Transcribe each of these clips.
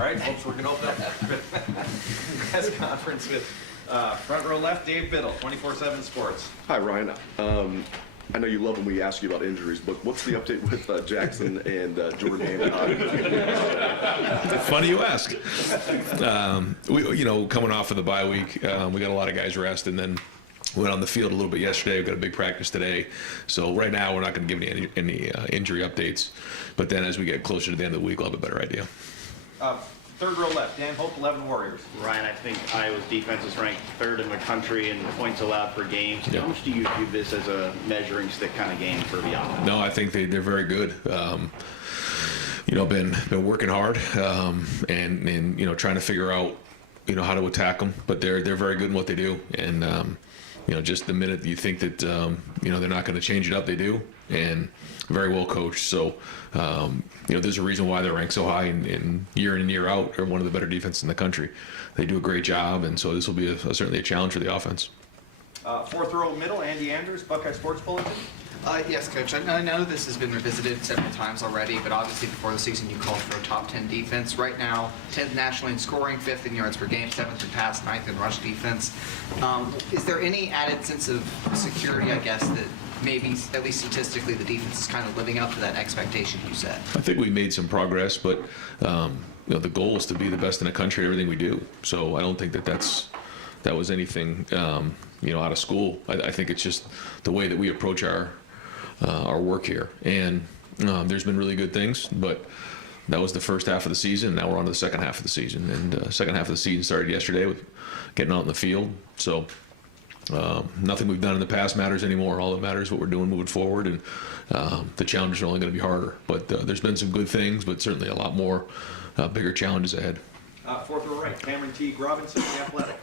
right, folks, we're going to open up press conference with front row left, Dave Biddle, 24/7 Sports. Hi, Ryan. I know you love when we ask you about injuries, but what's the update with Jackson and Jordan Hammond? Funny you ask. Coming off of the bye week, we got a lot of guys rest, and then went on the field a little bit yesterday. We've got a big practice today. So right now, we're not going to give any injury updates. But then as we get closer to the end of the week, we'll have a better idea. Third row left, Dan Hope, 11 Warriors. Ryan, I think Iowa's defense is ranked third in the country in points allowed per game. So Yeah. how much do you view this as a measuring stick kind of game for the offense? No, I think they're very good. Been working hard and trying to figure out how to attack them. But they're very good in what they do. And just the minute you think that they're not going to change it up, they do. And very well coached. So there's a reason why they're ranked so high, and in and year out are one of the better defenses in the country. They do a great job, and so this will be certainly a challenge for the offense. Fourth row middle, Andy Andrews, Buckeye Sports Bulletin. Yes, Coach. I know this has been revisited several times already, but obviously before the season you called for a top 10 defense. Right now, 10th nationally in scoring, 5th in yards per game, 7th in pass, 9th in rush defense. Is there any added sense of security, I guess, that maybe, at least statistically, the defense is kind of living up to that expectation you set? I think we made some progress, but the goal is to be the best in the country at everything we do. So I don't think that was anything out of school. I think it's just the way that we approach our work here. And there's been really good things, but that was the first half of the season. Now we're on to the second half of the season, and second half of the season started yesterday with getting out in the field. So nothing we've done in the past matters anymore. All that matters is what we're doing moving forward, and the challenges are only going to be harder. But there's been some good things, but certainly a lot more bigger challenges ahead. Fourth row right, Cameron T. Robinson, The Athletic.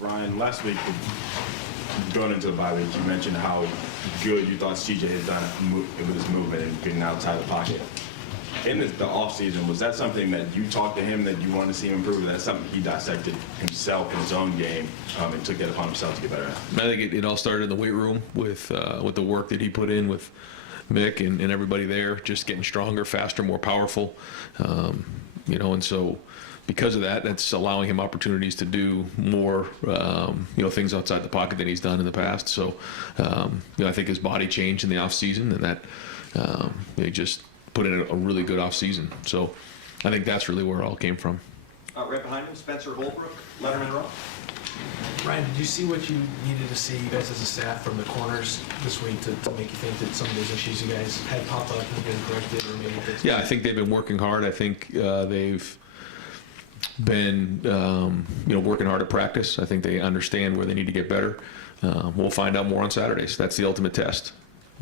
Ryan, last week, going into the bye week, you mentioned how good you thought CJ had done with his movement and getting outside the pocket. In the offseason, was that something that you talked to him that you wanted to see him improve? That's something he dissected himself in his own game and took that upon himself to get better at? I think it all started in the weight room with the work that he put in with Mick and everybody there, just getting stronger, faster, more powerful. And so because of that, that's allowing him opportunities to do more, things outside the pocket than he's done in the past. So, I think his body changed in the off season, and that he just put in a really good off season. So, I think that's really where it all came from. Right behind him, Spencer Holbrook, Letterman Row. Ryan, did you see what you needed to see, you guys as a staff, from the corners this week to make you think that some of those issues you guys had pop up and been corrected, or maybe? Yeah, I think they've been working hard. I think they've been working hard at practice. I think they understand where they need to get better. We'll find out more on Saturdays. That's the ultimate test.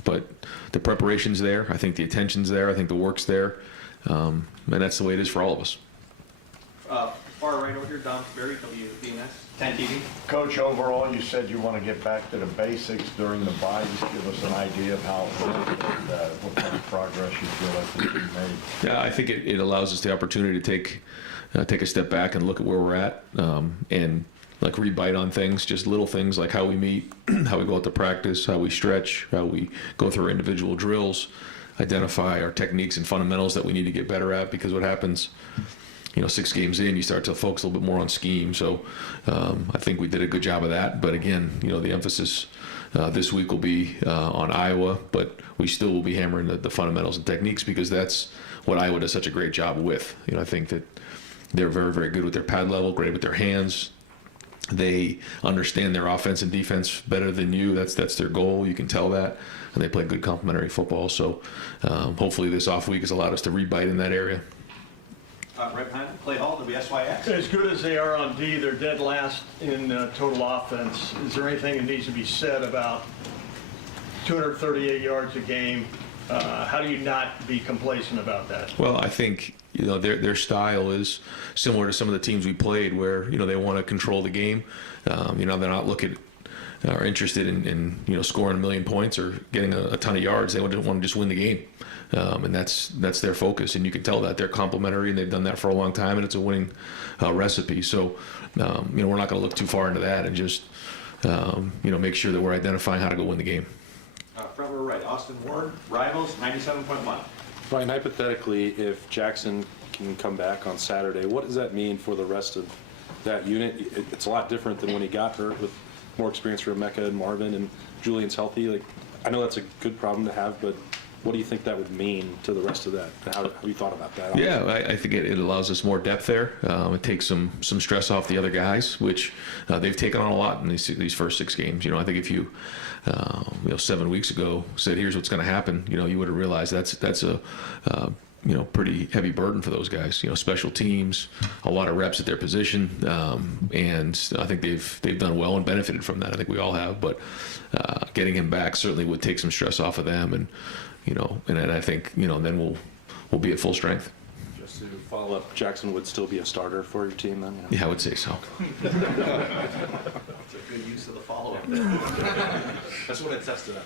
But the preparation's there. I think the attention's there. I think the work's there. And that's the way it is for all of us. Far right over here, Don Berry, WBNS, 10 TV. Coach, overall, you said you want to get back to the basics during the bye. Just give us an idea of how and what kind of progress you feel like that you've made. Yeah, I think it allows us the opportunity to take a step back and look at where we're at, and like rebite on things, just little things like how we meet, how we go out to practice, how we stretch, how we go through our individual drills, identify our techniques and fundamentals that we need to get better at, because what happens, 6 games in, you start to focus a little bit more on scheme. So I think we did a good job of that. But again, the emphasis this week will be on Iowa, but we still will be hammering the fundamentals and techniques, because that's what Iowa does such a great job with. I think that they're very, very good with their pad level, great with their hands. They understand their offense and defense better than you. That's their goal. You can tell that. And they play good complementary football. So hopefully this off week has allowed us to rebite in that area. Right behind him, Clay Hall, WSYX. As good as they are on D, they're dead last in total offense. Is there anything that needs to be said about 238 yards a game? How do you not be complacent about that? Well, I think their style is similar to some of the teams we played, where they want to control the game. They're not looking or interested in scoring 1 million points or getting a ton of yards. They want to just win the game, and that's their focus. And you can tell that they're complementary, and they've done that for a long time, and it's a winning recipe. So we're not going to look too far into that, and just make sure that we're identifying how to go win the game. Front row right, Austin Ward, Rivals, 97.1. Ryan, hypothetically, if Jackson can come back on Saturday. What does that mean for the rest of that unit? It's a lot different than when he got hurt, with more experience for Emeka and Marvin, and Julian's healthy. Like, I know that's a good problem to have, but what do you think that would mean to the rest of that? How have you thought about that? Yeah, I think it allows us more depth there. It takes some stress off the other guys, which they've taken on a lot in these first 6 games. I think if you 7 weeks ago said, here's what's going to happen, you would have realized that's a pretty heavy burden for those guys. Special teams, a lot of reps at their position, and I think they've done well and benefited from that. I think we all have, but getting him back certainly would take some stress off of them, and and I think then we'll be at full strength. Just to follow up, Jackson would still be a starter for your team then? Yeah, I would say so. That's a good use of the follow-up. That's what it tested up.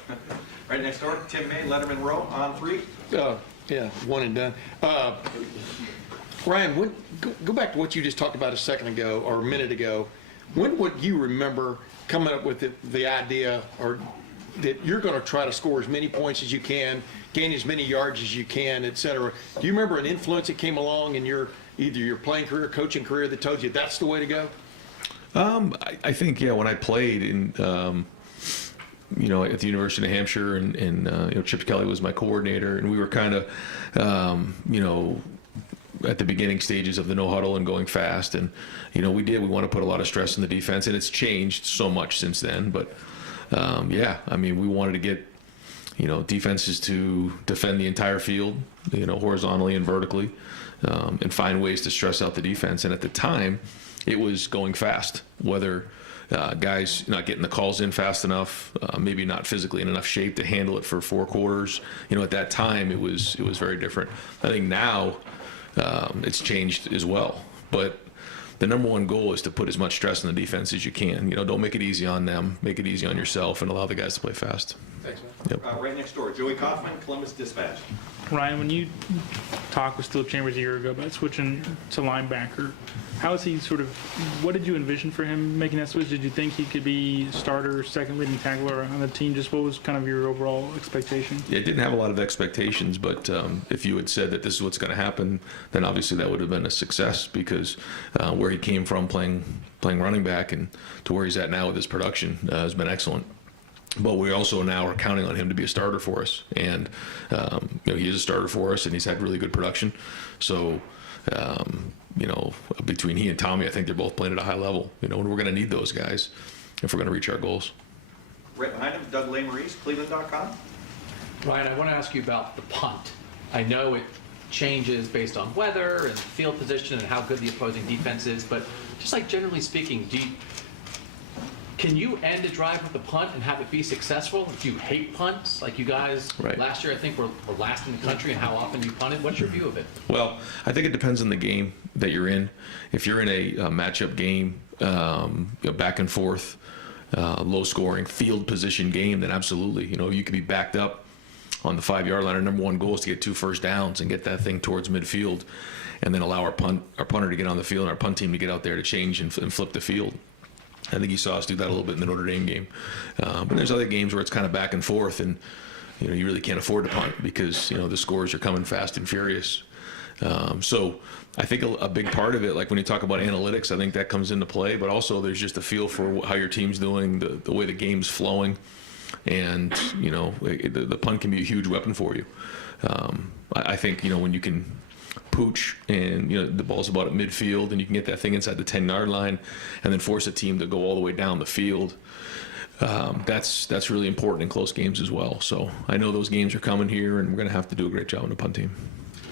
Right next door, Tim May, Letterman Row, on 3. Yeah, one and done. Ryan, go back to what you just talked about a second ago or a minute ago. When would you remember coming up with the idea, or that you're going to try to score as many points as you can, gain as many yards as you can, et cetera? Do you remember an influence that came along in either your playing career or coaching career that told you that's the way to go? I think, when I played in, at the University of New Hampshire, and Chip Kelly was my coordinator, and we were kind of, at the beginning stages of the no huddle and going fast, and we want to put a lot of stress on the defense, and it's changed so much since then. But we wanted to get defenses to defend the entire field, horizontally and vertically, and find ways to stress out the defense. And at the time, it was going fast, whether guys not getting the calls in fast enough, maybe not physically in enough shape to handle it for 4 quarters. At that time, it was very different. I think now it's changed as well. But the number one goal is to put as much stress on the defense as you can. Don't make it easy on them. Make it easy on yourself, and allow the guys to play fast. Thanks, man. Yep. Right next door, Joey Kaufman, Columbus Dispatch. Ryan, when you talked with Philip Chambers a year ago about switching to linebacker, how is he what did you envision for him making that switch? Did you think he could be starter, second leading tackler on the team? Just what was kind of your overall expectation? Yeah, didn't have a lot of expectations, but if you had said that this is what's going to happen, then obviously that would have been a success, because where he came from playing running back and to where he's at now with his production has been excellent. But we also now are counting on him to be a starter for us, and he is a starter for us, and he's had really good production. So, between he and Tommy, I think they're both playing at a high level. And we're going to need those guys if we're going to reach our goals. Right behind him, Doug Lesmaurice, Cleveland.com. Ryan, I want to ask you about the punt. I know it changes based on weather and field position and how good the opposing defense is, but just generally speaking, can you end a drive with a punt and have it be successful? Do you hate punts? Like you guys last year, I think, were last in the country and how often you punted. What's your view of it? Well, I think it depends on the game that you're in. If you're in a matchup game, back and forth, low scoring, field position game, then absolutely. You could be backed up on the 5-yard line. Our number one goal is to get 2 first downs and get that thing towards midfield, and then allow our punter to get on the field and our punt team to get out there to change and flip the field. I think you saw us do that a little bit in the Notre Dame game. But there's other games where it's kind of back and forth, and you really can't afford to punt because the scores are coming fast and furious. So I think a big part of it, like when you talk about analytics, I think that comes into play. But also there's just a feel for how your team's doing, the way the game's flowing, and the punt can be a huge weapon for you. I think when you can pooch and the ball's about at midfield and you can get that thing inside the 10-yard line and then force a team to go all the way down the field, that's really important in close games as well. So I know those games are coming here, and we're going to have to do a great job on the punt team.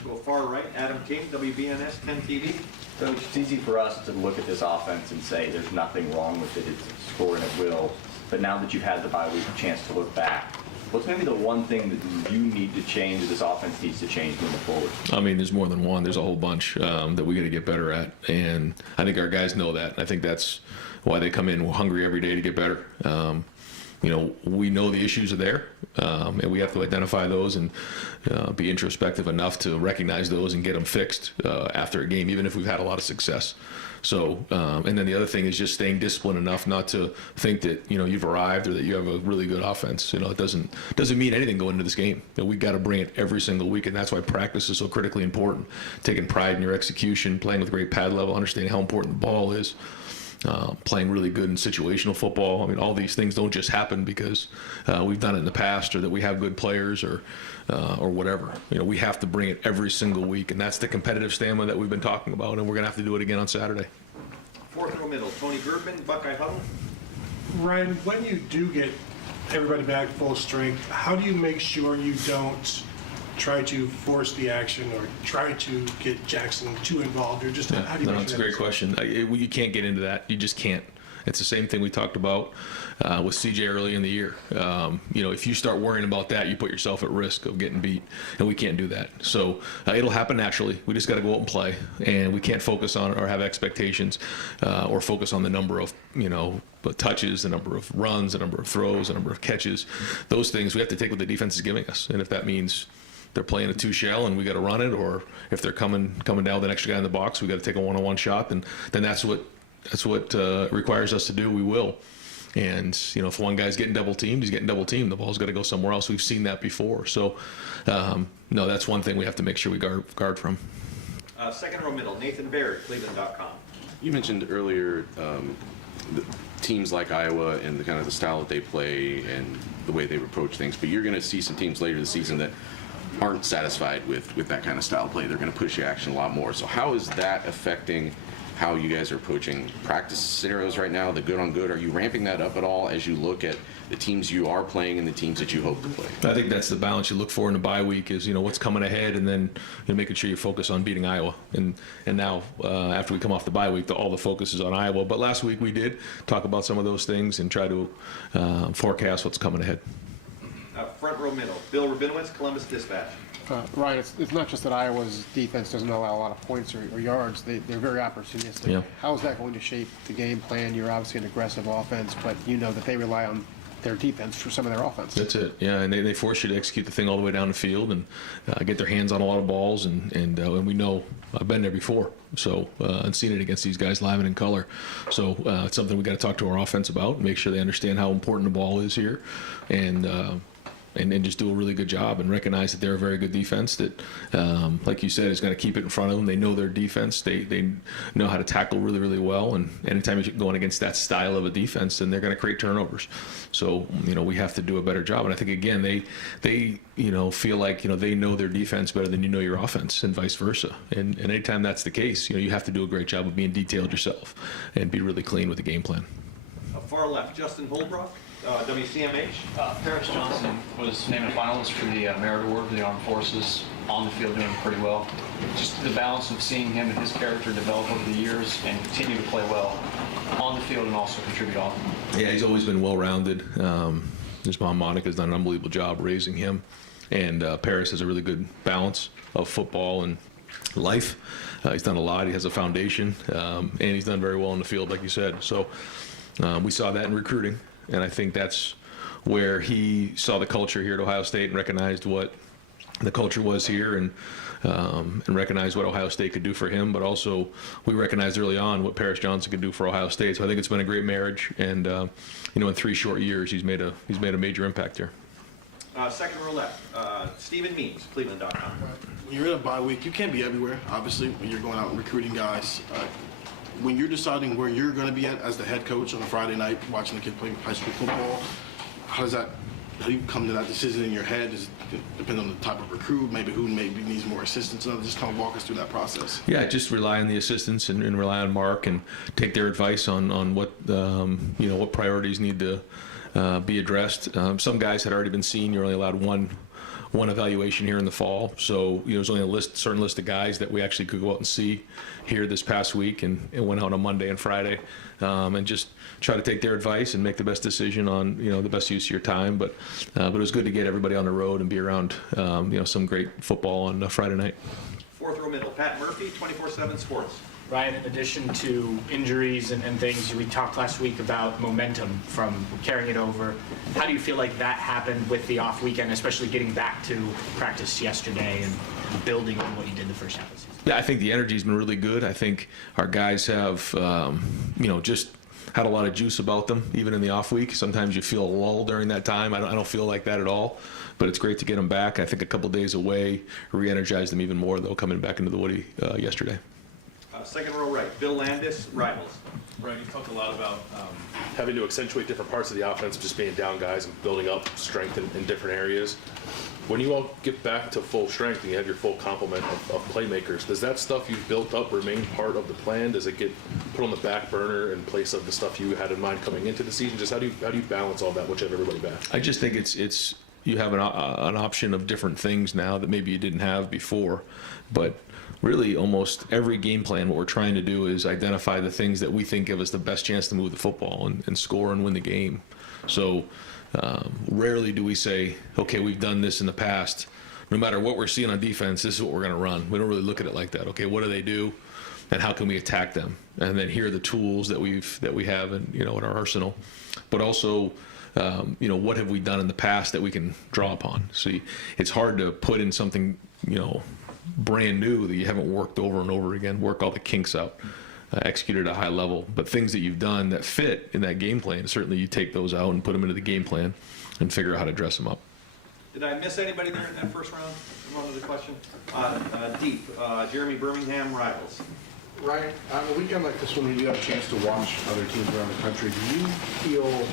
Go far right, Adam King, WBNS 10 TV. Coach, it's easy for us to look at this offense and say there's nothing wrong with it, it's scoring at will. But now that you've had the bye week, a chance to look back, what's maybe the one thing that you need to change, that this offense needs to change moving forward? I mean, there's more than one. There's a whole bunch that we got to get better at, and I think our guys know that. I think that's why they come in hungry every day to get better. we know the issues are there, and we have to identify those and be introspective enough to recognize those and get them fixed after a game, even if we've had a lot of success. So, and then the other thing is just staying disciplined enough not to think that, you've arrived or that you have a really good offense. It doesn't mean anything going into this game. We got to bring it every single week, and that's why practice is so critically important. Taking pride in your execution, playing with great pad level, understanding how important the ball is, playing really good in situational football. I mean, all these things don't just happen because we've done it in the past or that we have good players or whatever. We have to bring it every single week, and that's the competitive stamina that we've been talking about, and we're going to have to do it again on Saturday. Fourth row middle, Tony Gertman, Buckeye Huddle. Ryan, when you do get everybody back full strength, how do you make sure you don't try to force the action or try to get Jackson too involved, or just how do you make sure That's a great question. You can't get into that. You just can't. It's the same thing we talked about with CJ early in the year. If you start worrying about that, you put yourself at risk of getting beat, and we can't do that. So it'll happen naturally. We just got to go out and play, and we can't focus on or have expectations or focus on the number of touches, the number of runs, the number of throws, the number of catches. Those things we have to take what the defense is giving us, and if that means they're playing a two shell and we got to run it, or if they're coming down with an extra guy in the box, we got to take a one-on-one shot, then that's what requires us to do. We will. And if one guy's getting double teamed, he's getting double teamed. The ball's got to go somewhere else. We've seen that before. So no, that's one thing we have to make sure we guard from. Second row middle, Nathan Baird, Cleveland.com. You mentioned earlier the teams like Iowa and the kind of the style that they play and the way they approach things, but you're going to see some teams later this season that aren't satisfied with that kind of style play. They're going to push your action a lot more. So how is that affecting how you guys are approaching practice scenarios right now, the good on good? Are you ramping that up at all as you look at the teams you are playing and the teams that you hope to play? I think that's the balance you look for in the bye week is, what's coming ahead, and then making sure you focus on beating Iowa. And now, after we come off the bye week, all the focus is on Iowa. But last week we did talk about some of those things and try to forecast what's coming ahead. Front row middle, Bill Rabinowitz, Columbus Dispatch. Ryan, it's not just that Iowa's defense doesn't allow a lot of points or yards. They're very opportunistic. Yeah. How is that going to shape the game plan? You're obviously an aggressive offense, but that they rely on their defense for some of their offense. That's it. Yeah, and they force you to execute the thing all the way down the field and get their hands on a lot of balls. And we know I've been there before, so and seen it against these guys live and in color. So it's something we got to talk to our offense about, make sure they understand how important the ball is here, and just do a really good job and recognize that they're a very good defense that, like you said, is going to keep it in front of them. They know their defense. They know how to tackle really, really well. And anytime you're going against that style of a defense, then they're going to create turnovers. So, we have to do a better job. And I think, again, they feel like, they know their defense better than you know your offense and vice versa. And anytime that's the case, you have to do a great job of being detailed yourself and be really clean with the game plan. Far left, Justin Holbrook, WCMH. Paris Johnson was named a finalist for the Merit Award for the Armed Forces, on the field doing pretty well. Just the balance of seeing him and his character develop over the years and continue to play well on the field and also contribute often. Yeah, he's always been well-rounded. His mom, Monica's done an unbelievable job raising him. And Paris has a really good balance of football and life. He's done a lot. He has a foundation, and he's done very well on the field, like you said. So we saw that in recruiting, and I think that's where he saw the culture here at Ohio State and recognized what the culture was here and recognized what Ohio State could do for him. But also, we recognized early on what Paris Johnson could do for Ohio State. So I think it's been a great marriage, and in 3 short years, he's made a major impact here. Second row left, Stephen Means, Cleveland.com. When you're in a bye week, you can't be everywhere, obviously, when you're going out and recruiting guys. When you're deciding where you're going to be at as the head coach on a Friday night, watching the kid play high school football, how do you come to that decision in your head? Does it depend on the type of recruit, maybe who maybe needs more assistance? Just kind of walk us through that process. Yeah, just rely on the assistants and rely on Mark and take their advice on what what priorities need to be addressed. Some guys had already been seen. You're only allowed one evaluation here in the fall, so there's only a certain list of guys that we actually could go out and see here this past week, and it went out on Monday and Friday, and just try to take their advice and make the best decision on the best use of your time. But it was good to get everybody on the road and be around some great football on Friday night. Fourth row middle, Pat Murphy, 24/7 Sports. Ryan, in addition to injuries and things, we talked last week about momentum from carrying it over. How do you feel like that happened with the off weekend, especially getting back to practice yesterday and building on what you did the first half of the season? Yeah, I think the energy's been really good. I think our guys have, just had a lot of juice about them, even in the off week. Sometimes you feel a lull during that time. I don't feel like that at all, but it's great to get them back. I think a couple days away re-energized them even more, though, coming back into the Woody yesterday. Second row right, Bill Landis, Rivals. Right, you talked a lot about having to accentuate different parts of the offense, just being down guys and building up strength in different areas. When you all get back to full strength and you have your full complement of playmakers, does that stuff you've built up remain part of the plan? Does it get put on the back burner in place of the stuff you had in mind coming into the season? Just how do you balance all that, which have everybody back? I just think it's you have an option of different things now that maybe you didn't have before, but really almost every game plan, what we're trying to do is identify the things that we think give us the best chance to move the football and score and win the game. So rarely do we say, okay, we've done this in the past. No matter what we're seeing on defense, this is what we're going to run. We don't really look at it like that. Okay, what do they do, and how can we attack them? And then here are the tools that we have in our arsenal. But also, what have we done in the past that we can draw upon? See, it's hard to put in something brand new that you haven't worked over and over again, work all the kinks out, execute at a high level. But things that you've done that fit in that game plan, certainly you take those out and put them into the game plan and figure out how to dress them up. Did I miss anybody there in that first round? Move on to the question. Deep, Jeremy Birmingham, Rivals. Ryan, on a weekend like this one, when you have a chance to watch other teams around the country, do you feel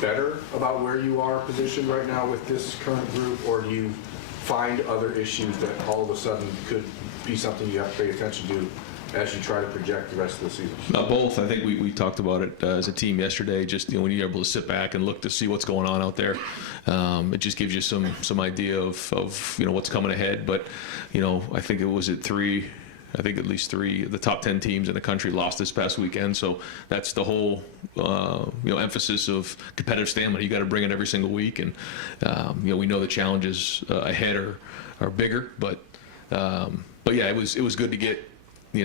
better about where you are positioned right now with this current group, or do you find other issues that all of a sudden could be something you have to pay attention to as you try to project the rest of the season? Both. I think we talked about it as a team yesterday. Just when you're able to sit back and look to see what's going on out there, it just gives you some idea of what's coming ahead. But I think it was at three. I think at least three of the top 10 teams in the country lost this past weekend. So that's the whole emphasis of competitive stamina. You got to bring it every single week, and we know the challenges ahead are bigger. But yeah, it was good to get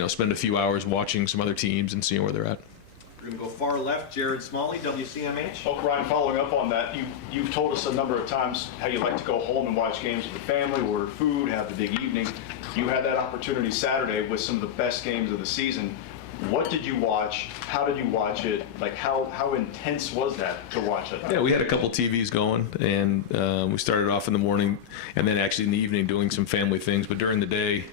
spend a few hours watching some other teams and seeing where they're at. We're going to go far left, Jared Smalley, WCMH. Oh, Ryan, following up on that, you've told us a number of times how you like to go home and watch games with the family, order food, have the big evening. You had that opportunity Saturday with some of the best games of the season. What did you watch? How did you watch it? Like, how intense was that to watch it? Yeah, we had a couple TVs going, and we started off in the morning, and then actually in the evening doing some family things. But during the day,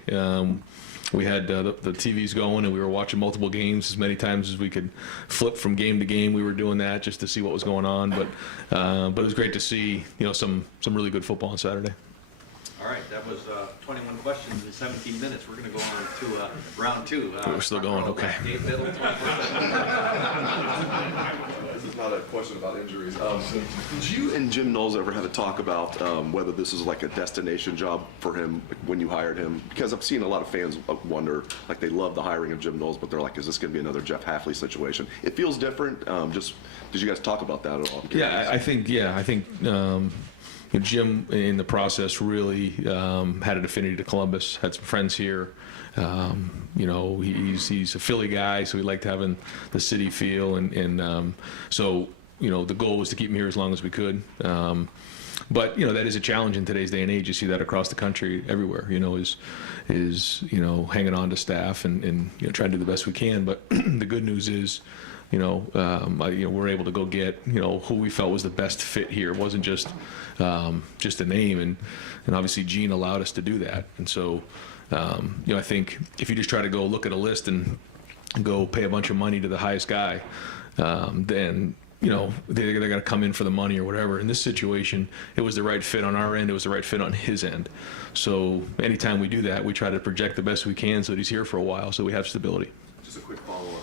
we had the TVs going, and we were watching multiple games as many times as we could flip from game to game. We were doing that just to see what was going on. But it was great to see some really good football on Saturday. All right, that was 21 questions in 17 minutes. We're going to go on to round two. We're still going, okay. Dave Biddle, 21. This is not a question about injuries. Did you and Jim Knowles ever have a talk about whether this is like a destination job for him when you hired him? Because I've seen a lot of fans wonder, like they love the hiring of Jim Knowles, but they're like, is this going to be another Jeff Hafley situation? It feels different. Did you guys talk about that at all? Yeah, I think Jim, in the process, really had an affinity to Columbus, had some friends here. He's a Philly guy, so he liked having the city feel. So the goal was to keep him here as long as we could. But that is a challenge in today's day and age. You see that across the country, everywhere. Is hanging on to staff and trying to do the best we can. But the good news is, we're able to go get who we felt was the best fit here. It wasn't just a name, and obviously Gene allowed us to do that. And so I think if you just try to go look at a list and go pay a bunch of money to the highest guy, then they're going to come in for the money or whatever. In this situation, it was the right fit on our end. It was the right fit on his end. So anytime we do that, we try to project the best we can so that he's here for a while, so we have stability. Just a quick follow-up.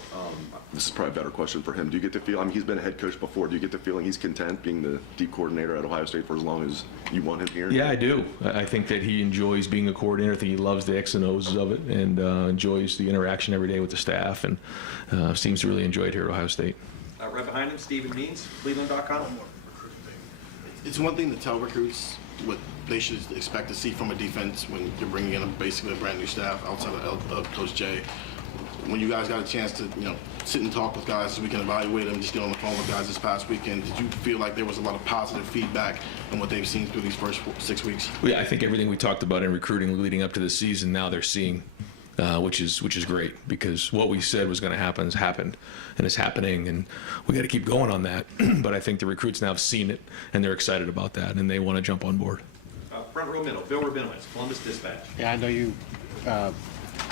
This is probably a better question for him. Do you get the feel, he's been a head coach before, do you get the feeling he's content being the deep coordinator at Ohio State for as long as you want him here? Yeah, I do. I think that he enjoys being a coordinator. I think he loves the X and O's of it and enjoys the interaction every day with the staff, and seems to really enjoy it here at Ohio State. Right behind him, Stephen Means, Cleveland.com. It's one thing to tell recruits what they should expect to see from a defense when you're bringing in basically a brand new staff outside of Coach Jay. when you guys got a chance to, sit and talk with guys so we can evaluate them, just get on the phone with guys this past weekend, did you feel like there was a lot of positive feedback on what they've seen through these first 6 weeks? Well, yeah, I think everything we talked about in recruiting leading up to the season, now they're seeing, which is great, because what we said was going to happen has happened and is happening, and we got to keep going on that. But I think the recruits now have seen it, and they're excited about that, and they want to jump on board. Front row middle, Bill Rabinowitz, Columbus Dispatch. Yeah, I know you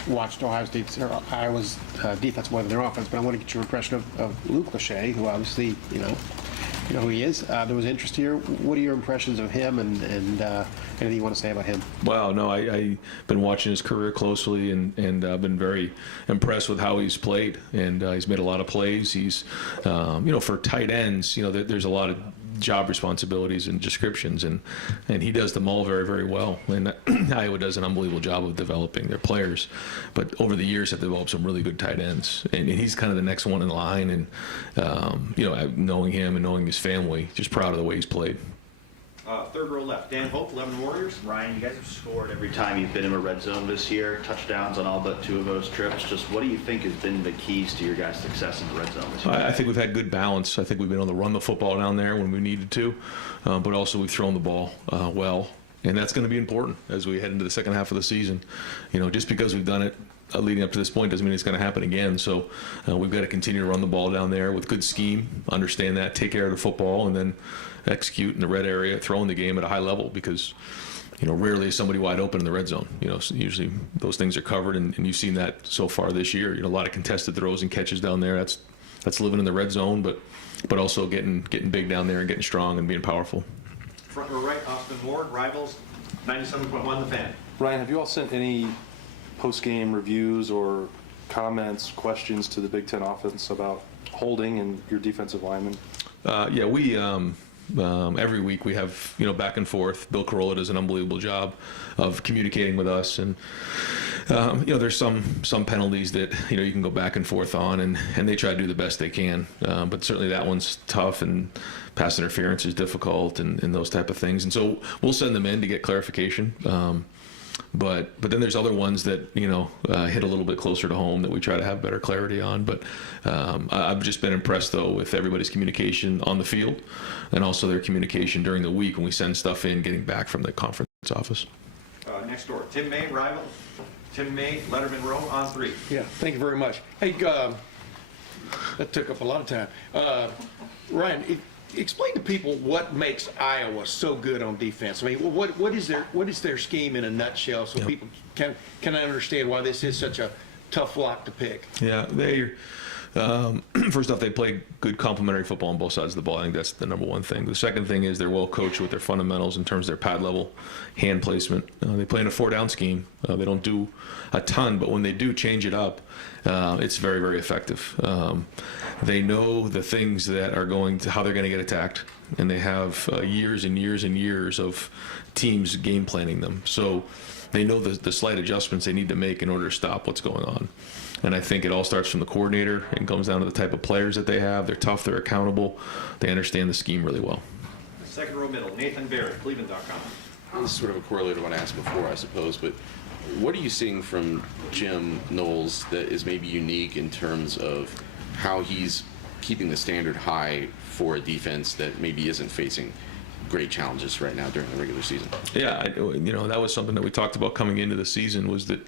watched Iowa's defense more than their offense, but I want to get your impression of Luke Lachey, who obviously, you know who he is. There was interest here. What are your impressions of him, and anything you want to say about him? Well, no, I've been watching his career closely, and I've been very impressed with how he's played, and he's made a lot of plays. He's, for tight ends, there's a lot of job responsibilities and descriptions, and he does them all very, very well. And Iowa does an unbelievable job of developing their players, but over the years have developed some really good tight ends, and he's kind of the next one in line. And knowing him and knowing his family, just proud of the way he's played. Third row left, Dan Hope, 11 Warriors. Ryan, you guys have scored every time you've been in a red zone this year, touchdowns on all but 2 of those trips. Just what do you think has been the keys to your guys' success in the red zone this year? I think we've had good balance. I think we've been able to run the football down there when we needed to, but also we've thrown the ball well, and that's going to be important as we head into the second half of the season. Just because we've done it leading up to this point doesn't mean it's going to happen again. So we've got to continue to run the ball down there with good scheme, understand that, take care of the football, and then execute in the red area, throwing the game at a high level, because rarely is somebody wide open in the red zone. So usually those things are covered, and you've seen that so far this year. A lot of contested throws and catches down there. That's living in the red zone, but also getting big down there and getting strong and being powerful. Front row right, Austin Ward, Rivals, 97.1 The Fan. Ryan, have you all sent any post-game reviews or comments, questions to the Big Ten offense about holding and your defensive linemen? Yeah, we every week we have back and forth. Bill Carolla does an unbelievable job of communicating with us, and there's some penalties that you can go back and forth on, and they try to do the best they can. But certainly that one's tough, and pass interference is difficult, and those type of things. And so we'll send them in to get clarification. But then there's other ones that hit a little bit closer to home that we try to have better clarity on. But I've just been impressed though with everybody's communication on the field, and also their communication during the week when we send stuff in, getting back from the conference office. Next door, Tim May, Rivals. Tim May, Letterman Row, on 3. Yeah, thank you very much. Hey, that took up a lot of time. Ryan, explain to people what makes Iowa so good on defense. I mean, what is their scheme in a nutshell, so people can understand why this is such a tough lock to pick? Yeah, first off, they play good complementary football on both sides of the ball. I think that's the number one thing. The second thing is they're well coached with their fundamentals in terms of their pad level, hand placement. They play in a 4-down scheme. They don't do a ton, but when they do change it up, it's very, very effective. They know the things that are how they're going to get attacked, and they have years and years and years of teams game planning them. So they know the slight adjustments they need to make in order to stop what's going on. And I think it all starts from the coordinator and comes down to the type of players that they have. They're tough, they're accountable, they understand the scheme really well. Second row middle, Nathan Barrett, Cleveland.com. This is sort of a correlate to what I asked before, I suppose, but what are you seeing from Jim Knowles that is maybe unique in terms of how he's keeping the standard high for a defense that maybe isn't facing great challenges right now during the regular season? Yeah, that was something that we talked about coming into the season, was that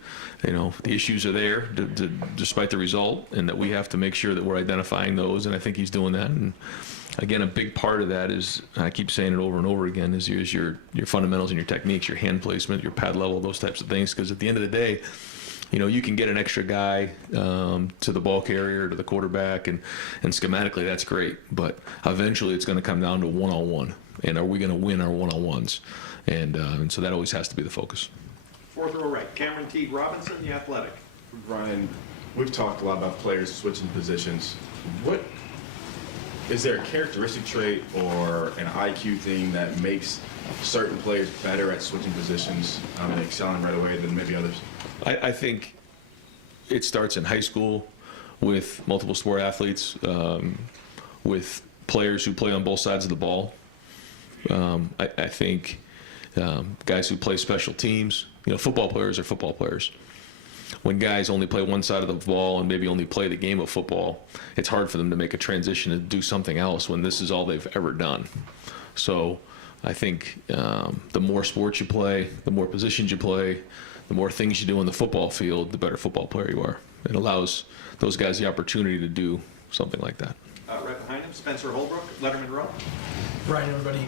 the issues are there despite the result, and that we have to make sure that we're identifying those, and I think he's doing that. And again, a big part of that is, I keep saying it over and over again, is your fundamentals and your techniques, your hand placement, your pad level, those types of things, because at the end of the day, you can get an extra guy to the ball carrier, to the quarterback, and schematically that's great, but eventually it's going to come down to one-on-one, and are we going to win our one-on-ones? And so that always has to be the focus. Fourth row right, Cameron Teague Robinson, The Athletic. Ryan, we've talked a lot about players switching positions. Is there a characteristic trait or an IQ thing that makes certain players better at switching positions and excelling right away than maybe others? I think it starts in high school with multiple sport athletes, with players who play on both sides of the ball. I think guys who play special teams, football players are football players. when guys only play one side of the ball and maybe only play the game of football, it's hard for them to make a transition and do something else when this is all they've ever done. So I think the more sports you play, the more positions you play, the more things you do on the football field, the better football player you are. It allows those guys the opportunity to do something like that. Right behind him, Spencer Holbrook, Letterman Row. Brian, everybody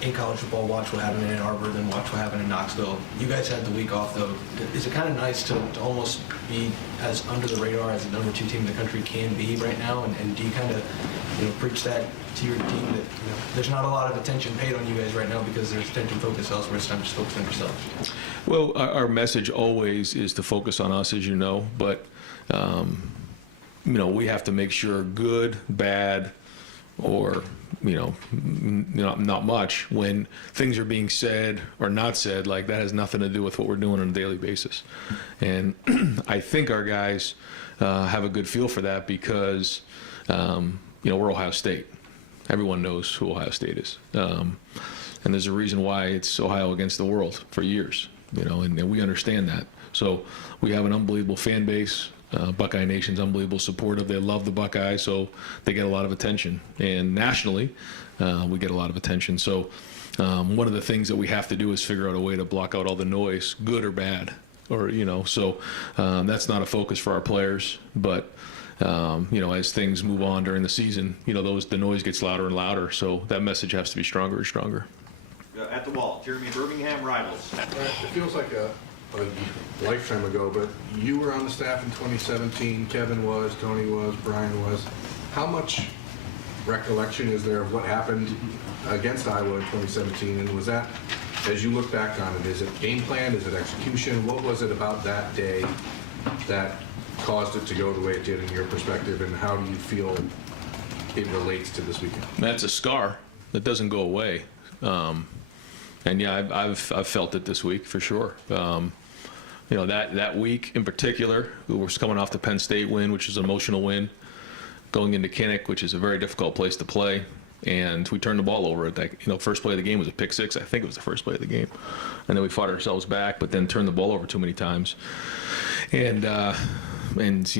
in college football watch what happened in Ann Arbor, then watch what happened in Knoxville. You guys had the week off, though. Is it kind of nice to almost be as under the radar as the number 2 team in the country can be right now? And do you kind of, preach that to your team that there's not a lot of attention paid on you guys right now because there's attention focused elsewhere? It's time to focus on yourselves. Well, our message always is to focus on us, as you know, but we have to make sure good, bad, or not much, when things are being said or not said, like that has nothing to do with what we're doing on a daily basis. And I think our guys have a good feel for that because we're Ohio State. Everyone knows who Ohio State is, and there's a reason why it's Ohio against the world for years. And we understand that. So we have an unbelievable fan base. Buckeye Nation's unbelievable supportive. They love the Buckeyes, so they get a lot of attention. And nationally, we get a lot of attention. So one of the things that we have to do is figure out a way to block out all the noise, good or bad. So that's not a focus for our players. But, as things move on during the season, the noise gets louder and louder. So that message has to be stronger and stronger. At the wall, Jeremy Birmingham, Rivals. It feels like a lifetime ago, but you were on the staff in 2017, Kevin was, Tony was, Brian was. How much recollection is there of what happened against Iowa in 2017? And was that, as you look back on it, is it game plan, is it execution? What was it about that day that caused it to go the way it did in your perspective, and how do you feel it relates to this weekend? That's a scar that doesn't go away. And yeah, I've felt it this week for sure. That week in particular, we were coming off the Penn State win, which is an emotional win, going into Kinnick, which is a very difficult place to play, and we turned the ball over. First play of the game was a pick six. I think it was the first play of the game, and then we fought ourselves back, but then turned the ball over too many times, and that was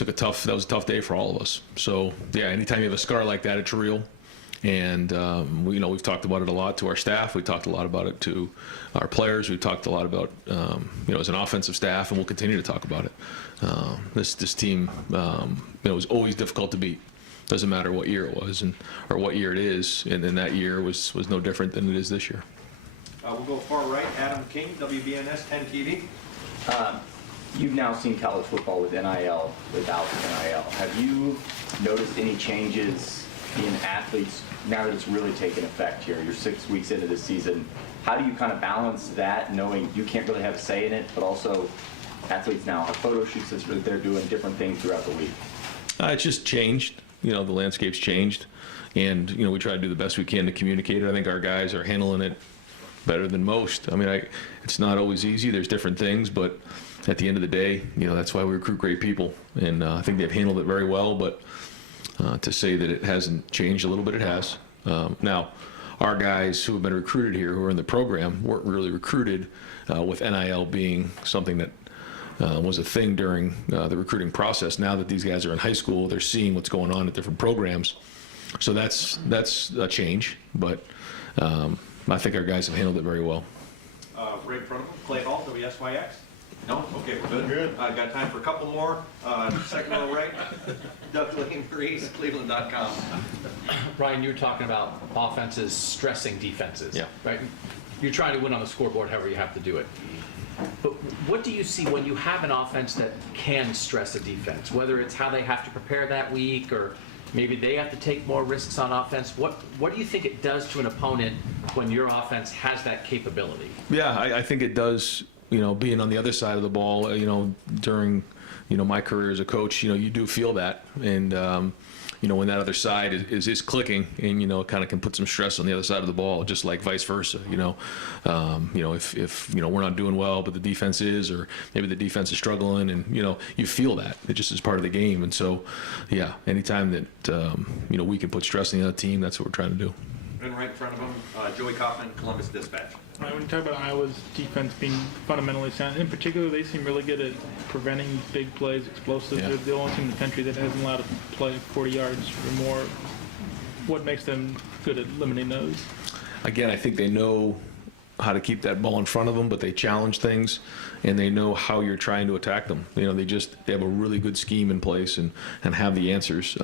a tough day for all of us. So yeah, anytime you have a scar like that, it's real. And we've talked about it a lot to our staff. We talked a lot about it to our players. We've talked a lot about as an offensive staff, and we'll continue to talk about it. This team was always difficult to beat. Doesn't matter what year it was or what year it is, and then that year was no different than it is this year. We'll go far right. Adam King, WBNS 10 TV. You've now seen college football with NIL, without NIL. Have you noticed any changes in athletes now that it's really taken effect here? You're 6 weeks into the season. How do you kind of balance that, knowing you can't really have a say in it, but also athletes now have photo shoots that they're doing different things throughout the week? It's just changed. The landscape's changed, and we try to do the best we can to communicate it. I think our guys are handling it better than most. I mean, it's not always easy. There's different things, but at the end of the day, that's why we recruit great people, and I think they've handled it very well. But to say that it hasn't changed a little bit, it has. Now, our guys who have been recruited here, who are in the program, weren't really recruited with NIL being something that was a thing during the recruiting process. Now that these guys are in high school, they're seeing what's going on at different programs. So that's a change, but I think our guys have handled it very well. Right in front of him, Clay Hall, WSYX. No? Okay, we're good. Good. Got time for a couple more. Second row right. Doug Lane, Reese, Cleveland.com. Brian, you were talking about offenses stressing defenses. Yeah. Right? You're trying to win on the scoreboard however you have to do it. But what do you see when you have an offense that can stress a defense, whether it's how they have to prepare that week or maybe they have to take more risks on offense? What do you think it does to an opponent when your offense has that capability? Yeah, I think it does. Being on the other side of the ball, during, my career as a coach, you do feel that. And, when that other side is clicking and, it kind of can put some stress on the other side of the ball, just like vice versa, if we're not doing well, but the defense is, or maybe the defense is struggling and, you feel that. It just is part of the game. And so, yeah, anytime that, we can put stress on the other team, that's what we're trying to do. And right in front of him, Joey Kaufman, Columbus Dispatch. All right, when you talk about Iowa's defense being fundamentally sound, in particular, they seem really good at preventing big plays, explosive. Yeah. They're the only team in the country that hasn't allowed to play 40 yards or more. What makes them good at limiting those? Again, I think they know how to keep that ball in front of them, but they challenge things, and they know how you're trying to attack them. You know, they have a really good scheme in place and have the answers.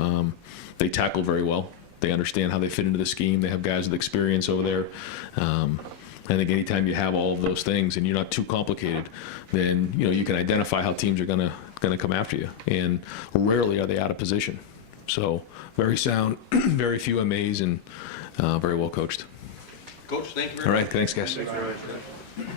They tackle very well. They understand how they fit into the scheme. They have guys with experience over there. I think anytime you have all of those things and you're not too complicated, then you can identify how teams are gonna come after you. And rarely are they out of position. So very sound, very few MAs, and very well coached. Coach, thank you very All much. right, thanks, guys. Thanks very much.